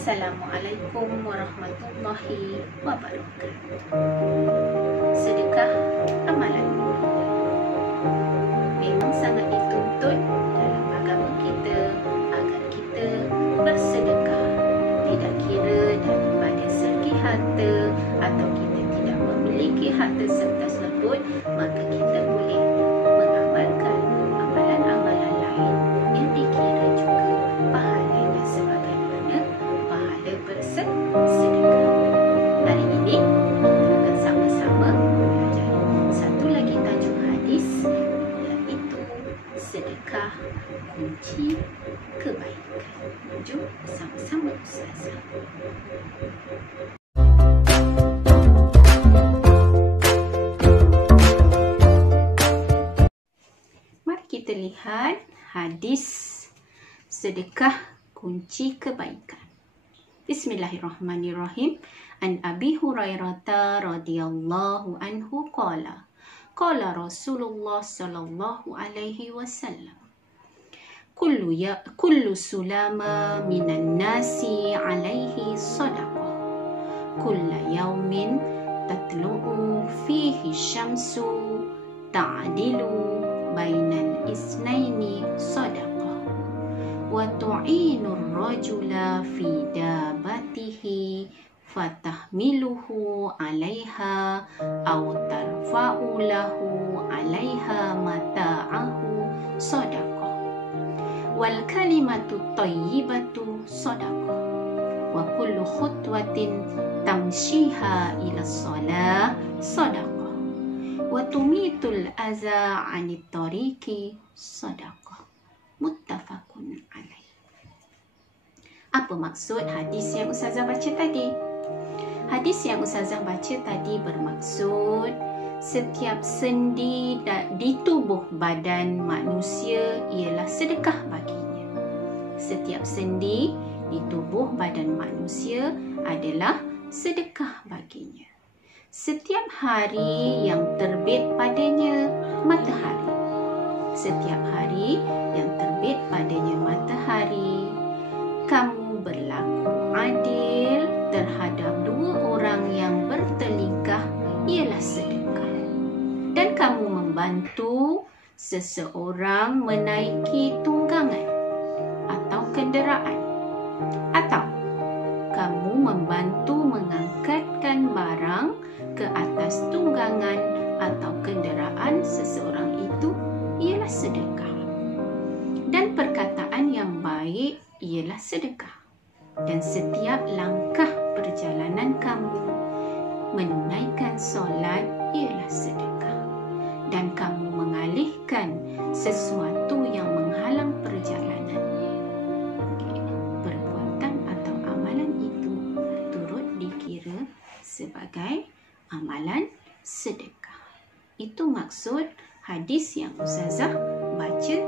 Assalamualaikum warahmatullahi wabarakatuh. Sedekah amalan mulia memang sangat dituntut dalam agama kita agar kita bersedekah, tidak kira daripada segi harta atau kita tidak memiliki harta tersebut, maka kita boleh mengamalkan amalan-amalan lain yang dikira juga pahalanya sebagaimana pahala bersedekah. Hari ini kita akan sama-sama belajar satu lagi tajuk hadis, iaitu sedekah kunci kebaikan. Jom bersama-sama Ustazah. Mari kita lihat hadis sedekah kunci kebaikan. Bismillahirrahmanirrahim. An Abi Hurairah radhiyallahu anhu qala Rasulullah sallallahu alaihi wasallam, kullu sulama minan nasi alaihi sadaqah, kulla yawmin tatlu'u fihi syamsu ta'dilu bainal isnaini sadaqah, wa tu'inu ar-rajula fi dabatihi fatahmiluhu 'alaiha aw tarfa'u lahu 'alaiha mata'ahu sadaqah, wal kalimatu thayyibatu sadaqah, wa kullu khutwatin tamshiha ila shalah sadaqah, wa tumitul adza 'anit tariqi sadaqah. Muttafaqun alaih. Apa maksud hadis yang Ustazah baca tadi? Hadis yang Ustazah baca tadi bermaksud setiap sendi di tubuh badan manusia ialah sedekah baginya. Setiap sendi di tubuh badan manusia adalah sedekah baginya. Setiap hari yang terbit padanya matahari, setiap hari yang terbit padanya matahari, kamu berlaku adil terhadap dua orang yang bertelingkah ialah sedekah. Dan kamu membantu seseorang menaiki tunggangan atau kenderaan, atau kamu membantu mengangkatkan barang ke atas tunggangan atau kenderaan seseorang itu ialah sedekah. Dan perkataan yang baik ialah sedekah. Dan setiap langkah perjalanan kamu menunaikan solat ialah sedekah. Dan kamu mengalihkan sesuatu yang menghalang perjalanan. Perbuatan atau amalan itu turut dikira sebagai amalan sedekah. Itu maksud hadis yang Ustazah baca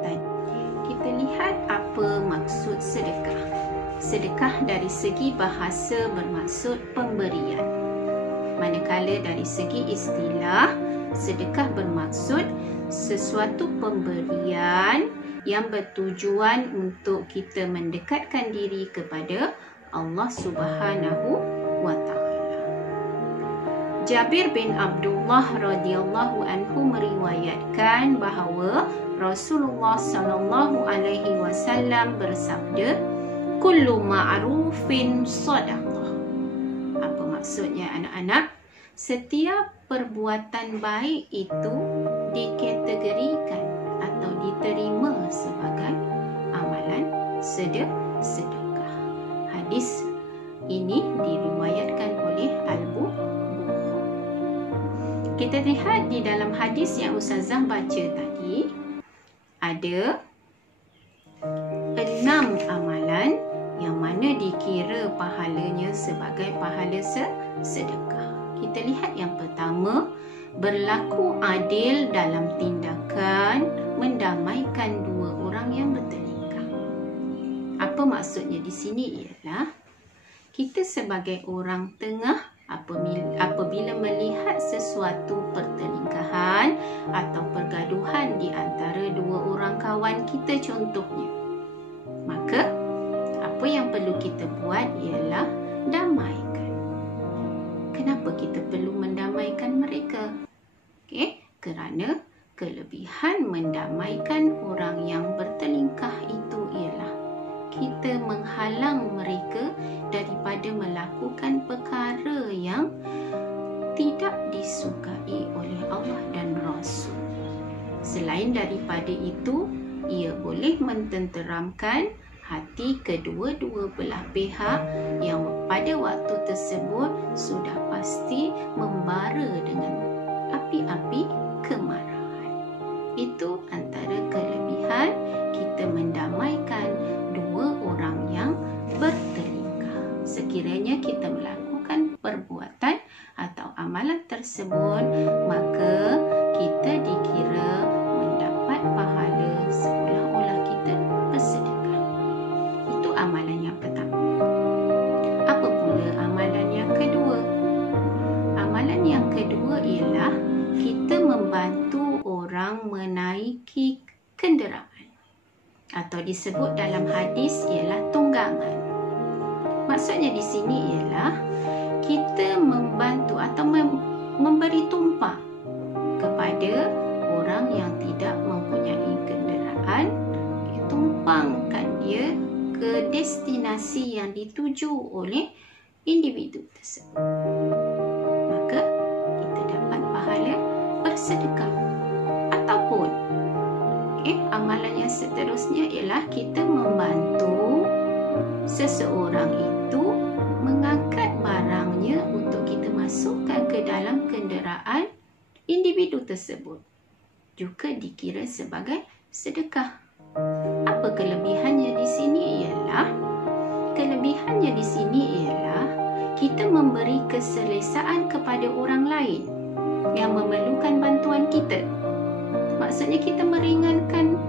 tadi. Kita lihat apa maksud sedekah. Sedekah dari segi bahasa bermaksud pemberian. Manakala dari segi istilah, sedekah bermaksud sesuatu pemberian yang bertujuan untuk kita mendekatkan diri kepada Allah Subhanahu wa Ta'ala. Jabir bin Abdullah radhiyallahu anhu meriwayatkan bahawa Rasulullah sallallahu alaihi wasallam bersabda, kullu ma'rufin sadaqah. Apa maksudnya anak-anak? Setiap perbuatan baik itu dikategorikan atau diterima sebagai amalan sedekah. Hadis ini diriwayatkan oleh Al-Bukhari. Kita lihat di dalam hadis yang Ustazah baca tadi, ada 6 amalan yang mana dikira pahalanya sebagai pahala sedekah. Kita lihat yang pertama, berlaku adil dalam tindakan mendamaikan dua orang yang bertelingkah. Apa maksudnya di sini ialah kita sebagai orang tengah apabila melihat sesuatu pertelingkahan atau pergaduhan di antara dua orang kawan kita contohnya, maka apa yang perlu kita buat ialah damaikan. Kenapa kita perlu mendamaikan mereka? Okey, kerana kelebihan mendamaikan orang yang bertelingkah itu ialah kita menghalang mereka daripada melakukan perkara yang tidak disukai oleh Allah dan Rasul. Selain daripada itu, ia boleh mententeramkan hati kedua-dua belah pihak yang pada waktu tersebut sudah pasti membara dengan api-api kemarahan. Itu antara kelebihan kita mendamaikan dua orang yang bertelingkah. Sekiranya kita melakukan perbuatan atau amalan tersebut, maka kita dikira mendapat pahala seolah-olah kita bersedekah. Itu amalan yang pertama. Apa pula amalan yang kedua? Amalan yang kedua ialah kita membantu orang menaiki kenderaan, atau disebut dalam hadis ialah tunggangan. Maksudnya di sini ialah kita membantu atau memberi tumpang kepada orang yang tidak mempunyai kenderaan, tumpangkan dia ke destinasi yang dituju oleh individu tersebut. Maka kita dapat pahala bersedekah. Ataupun amalan yang seterusnya ialah kita membantu seseorang itu mengangkat barangnya untuk kita masukkan ke dalam kenderaan individu tersebut. Juga dikira sebagai sedekah. Apa kelebihannya di sini ialah kita memberi keselesaan kepada orang lain yang memerlukan bantuan kita. Maksudnya kita meringankan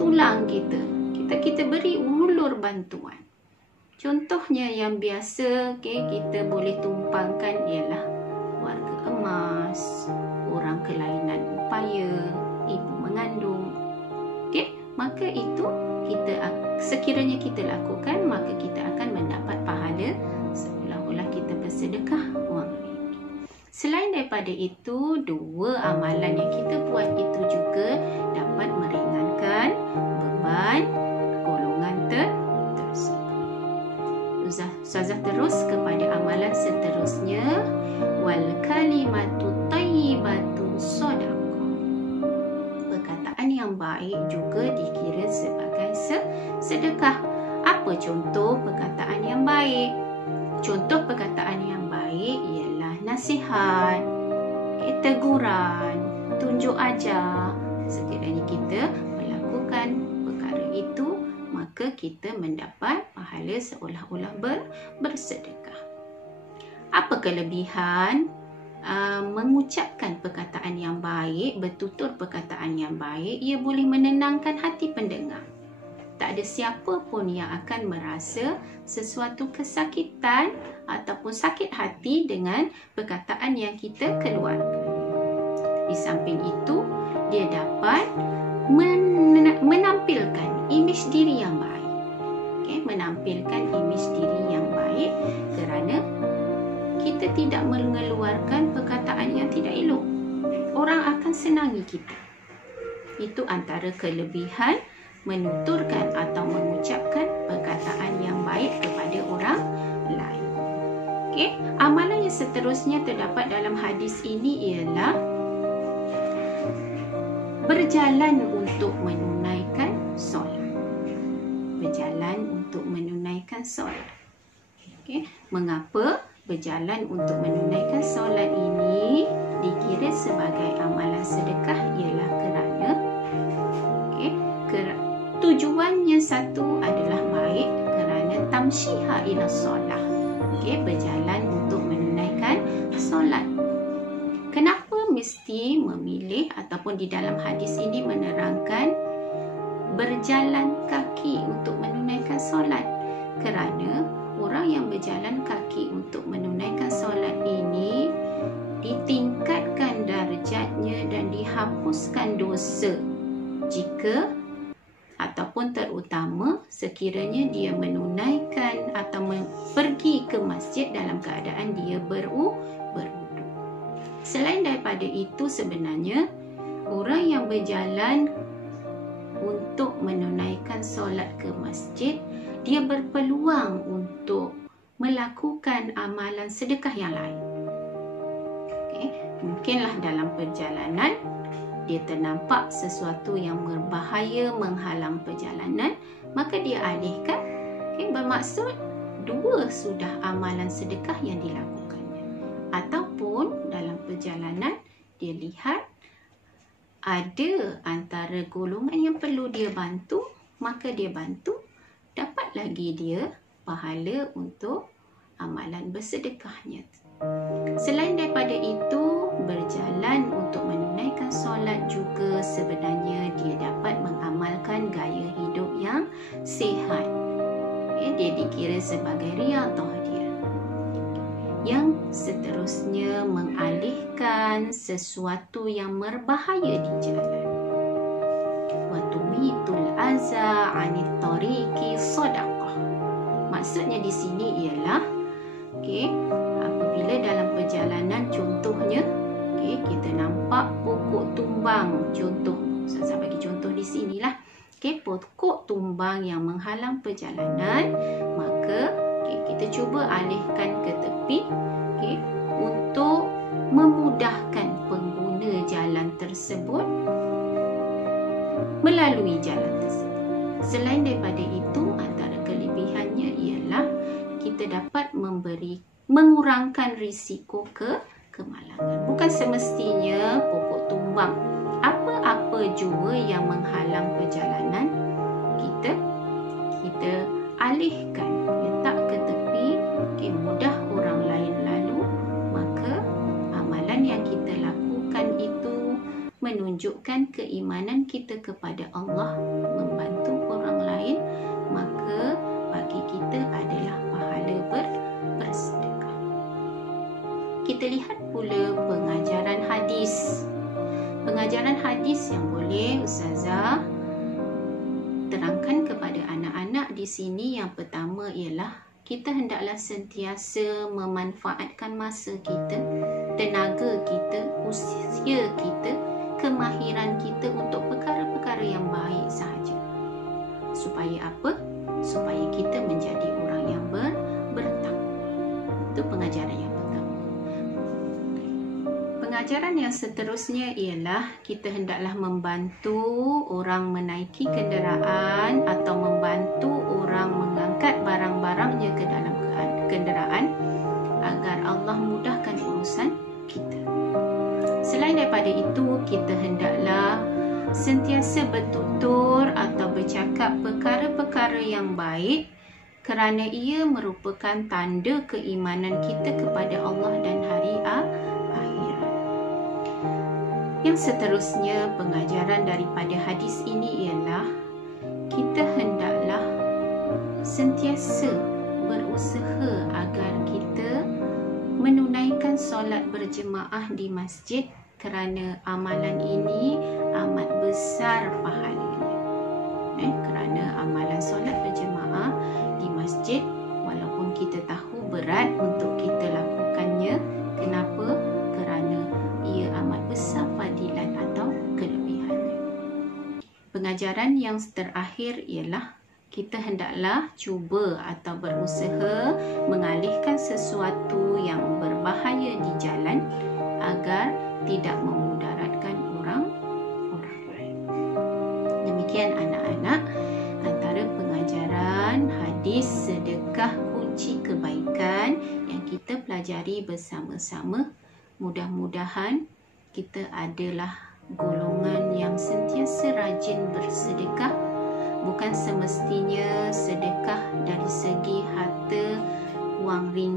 tulang kita. Kita beri ulur bantuan. Contohnya yang biasa kita boleh tumpangkan ialah warga emas, orang kelainan upaya, ibu mengandung. Maka itu sekiranya kita lakukan, maka kita akan mendapat pahala seolah-olah kita bersedekah wang ringgit. Selain daripada itu, dua amalan yang kita buat itu juga dapat meringankan beban golongan tersebut. Ustazah terus kepada amalan seterusnya. Wal kalimatu tayyibatun shadaqah. Perkataan yang baik juga dikira sebagai sedekah. Apa contoh perkataan yang baik? Contoh perkataan yang baik ialah nasihat, teguran, tunjuk ajar. Sekiranya kita melakukan perkara itu, maka kita mendapat pahala seolah-olah bersedekah. Apa kelebihan mengucapkan perkataan yang baik, bertutur perkataan yang baik? Ia boleh menenangkan hati pendengar. Tak ada siapa pun yang akan merasa sesuatu kesakitan ataupun sakit hati dengan perkataan yang kita keluarkan. Di samping itu, dia dapat menampilkan imej diri yang baik. Menampilkan imej diri yang baik kerana kita tidak mengeluarkan perkataan yang tidak elok. Orang akan senangi kita. Itu antara kelebihan menuturkan atau mengucapkan perkataan yang baik kepada orang lain. Amalan yang seterusnya terdapat dalam hadis ini ialah berjalan untuk menunaikan solat. Berjalan untuk menunaikan solat. Mengapa berjalan untuk menunaikan solat ini dikira sebagai amalan sedekah? Ialah kerana tujuannya satu adalah baik, kerana tamsyiha ila solah. Berjalan untuk menunaikan solat. Kenapa mesti memilih ataupun di dalam hadis ini menerangkan berjalan kaki untuk menunaikan solat? Kerana orang yang berjalan kaki untuk menunaikan solat ini ditingkatkan darjatnya dan dihapuskan dosa jika ataupun terutama sekiranya dia menunaikan atau pergi ke masjid dalam keadaan dia berwuduk. Selain daripada itu, sebenarnya orang yang berjalan untuk menunaikan solat ke masjid, dia berpeluang untuk melakukan amalan sedekah yang lain. Mungkinlah dalam perjalanan dia ternampak sesuatu yang berbahaya menghalang perjalanan, maka dia alihkan. Bermaksud dua sudah amalan sedekah yang dilakukannya. Ataupun dalam perjalanan dia lihat ada antara golongan yang perlu dia bantu, maka dia bantu, dapat lagi dia pahala untuk amalan bersedekahnya. Selain daripada itu, berjalan untuk menunaikan solat juga sebenarnya dia dapat mengamalkan gaya hidup yang sihat. Dia dikira sebagai riyadhah dia. Yang seterusnya, mengalihkan sesuatu yang berbahaya di jalan. Wa tumitul aza 'anit tariqi shadaqah. Maksudnya di sini ialah apabila dalam perjalanan, contohnya kita nampak pokok tumbang, contoh saya bagi contoh di sinilah, pokok tumbang yang menghalang perjalanan, maka kita cuba alihkan ke tepi untuk memudahkan pengguna jalan tersebut melalui jalan tersebut. Selain daripada itu, antara kelebihannya ialah kita dapat mengurangkan risiko kemalangan. Bukan semestinya pokok tumbang, apa-apa jua yang menghalang perjalanan, kita alihkan, letak ke tepi, mudah orang lain lalu, maka amalan yang kita lakukan itu menunjukkan keimanan kita kepada Allah, membantu orang lain, maka bagi kita adalah pahala bersedekah. Kita lihat pula pengajaran hadis. Pengajaran hadis yang boleh Ustazah terangkan kepada anak-anak di sini, yang pertama ialah kita hendaklah sentiasa memanfaatkan masa kita, tenaga kita, usia kita, kemahiran kita untuk perkara-perkara yang baik sahaja. Supaya apa? Supaya kita menjadi orang yang bertakwa. Itu pengajaran yang pertama. Pengajaran yang seterusnya ialah kita hendaklah membantu orang menaiki kenderaan atau membantu orang mengangkat barang-barangnya ke dalam kenderaan agar Allah mudahkan urusan kita. Selain daripada itu, kita hendaklah sentiasa bertutur atau bercakap perkara-perkara yang baik, kerana ia merupakan tanda keimanan kita kepada Allah dan hari akhirat. Yang seterusnya, pengajaran daripada hadis ini ialah kita hendaklah sentiasa berusaha agar kita menunaikan solat berjemaah di masjid, kerana amalan ini amat besar pahalanya. Kerana amalan solat berjemaah di masjid, walaupun kita tahu berat untuk kita lakukannya, kenapa? Kerana ia amat besar fadilat atau kelebihannya. Pengajaran yang terakhir ialah kita hendaklah cuba atau berusaha mengalihkan sesuatu yang berbahaya di jalan agar tidak memudaratkan orang lain. Demikian anak-anak, antara pengajaran hadis sedekah kunci kebaikan yang kita pelajari bersama-sama. Mudah-mudahan kita adalah golongan yang sentiasa rajin bersedekah. Bukan semestinya sedekah dari segi harta, wang ringgit